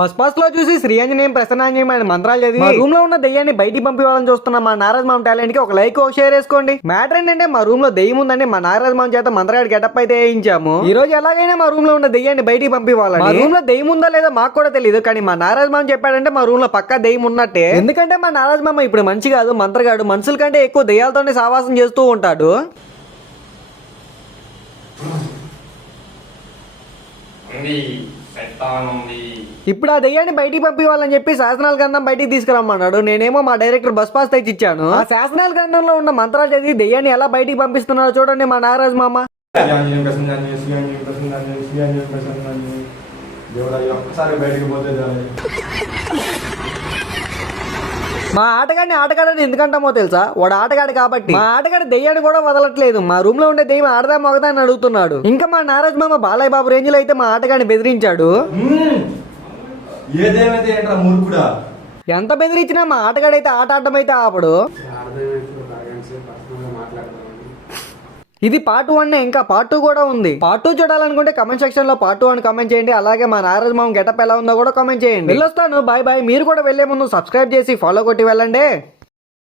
First first లో చూసి శ్రీయాంజనేయం ప్రసన్నాంజనేయం ఆయన మంత్రాలు చదివి మా రూమ్ లో ఉన్న దెయ్యాన్ని బయటికి పంపించాలని చూస్తున్న మా నారాజ్ మామ టాలెంట్ కి ఒక లైక్ ఒక షేర్ వేసుకోండి. మ్యాటర్ ఏంటంటే మా రూమ్ లో దెయ్యం ఉందండి, మా నారాజ్ మామ చేత మంత్రాడు గెటప్ అయితే వేయించాము. ఈ రోజు ఎలాగైనా మా రూమ్ లో ఉన్న దెయ్యాన్ని బయటికి పంపించాలని. మా రూమ్ లో దెయ్యం ఉందా లేదా మాకు కూడా తెలియదు, కానీ మా నారాజ్ మామ చెప్పాడంటే మా రూమ్ లో పక్కా దెయ్యం ఉన్నట్టే. ఎందుకంటే మా నారాజ్ మామ ఇప్పుడు మంచి కాదు, మంత్రగాడు, మనుషుల కంటే ఎక్కువ దెయ్యాలతోనే సావాసం చేస్తూ ఉంటాడు. ఇప్పుడు ఆ దెయ్యాన్ని బయటికి పంపించాలని చెప్పి శాసనాల గ్రంథం బయటికి తీసుకురమ్మన్నాడు. నేనేమో మా డైరెక్టర్ బస్ పాస్ తెచ్చి ఇచ్చాను. ఆ శాసనాల గ్రంథంలో ఉన్న మంత్రాలు చదివి దెయ్యాన్ని ఎలా బయటికి పంపిస్తున్నారో చూడండి మా నారాజ్ మామ. మా ఆటగాడిని ఆటగాడని ఎందుకంటామో తెలుసా, వాడు ఆటగాడు కాబట్టి. మా ఆటగాడి దెయ్యాన్ని కూడా వదలట్లేదు. మా రూమ్ లో ఉండే దెయ్యం ఆడదా మొగదా అని అడుగుతున్నాడు. ఇంకా మా నారాజ్ మామ బాలయ్య బాబు రేంజ్ లో అయితే మా ఆటగాడిని బెదిరించాడు. ఎంత బెదిరించినా మా ఆటగాడైతే ఆట ఆడటం అయితే ఆపడు. ఇది పార్ట్ 1, ఇంకా పార్ట్ 2 కూడా ఉంది. పార్ట్ 2 చూడాలనుకుంటే కమెంట్ సెక్షన్ లో పార్ట్ 2 అని కమెంట్ చేయండి. అలాగే మా నారాజ్ మామ గెటప్ ఎలా ఉందో కూడా కమెంట్ చేయండి. వెళ్ళొస్తాను, బాయ్ బాయ్. మీరు కూడా వెళ్లే ముందు సబ్స్క్రైబ్ చేసి ఫాలో కొట్టి వెళ్ళండి.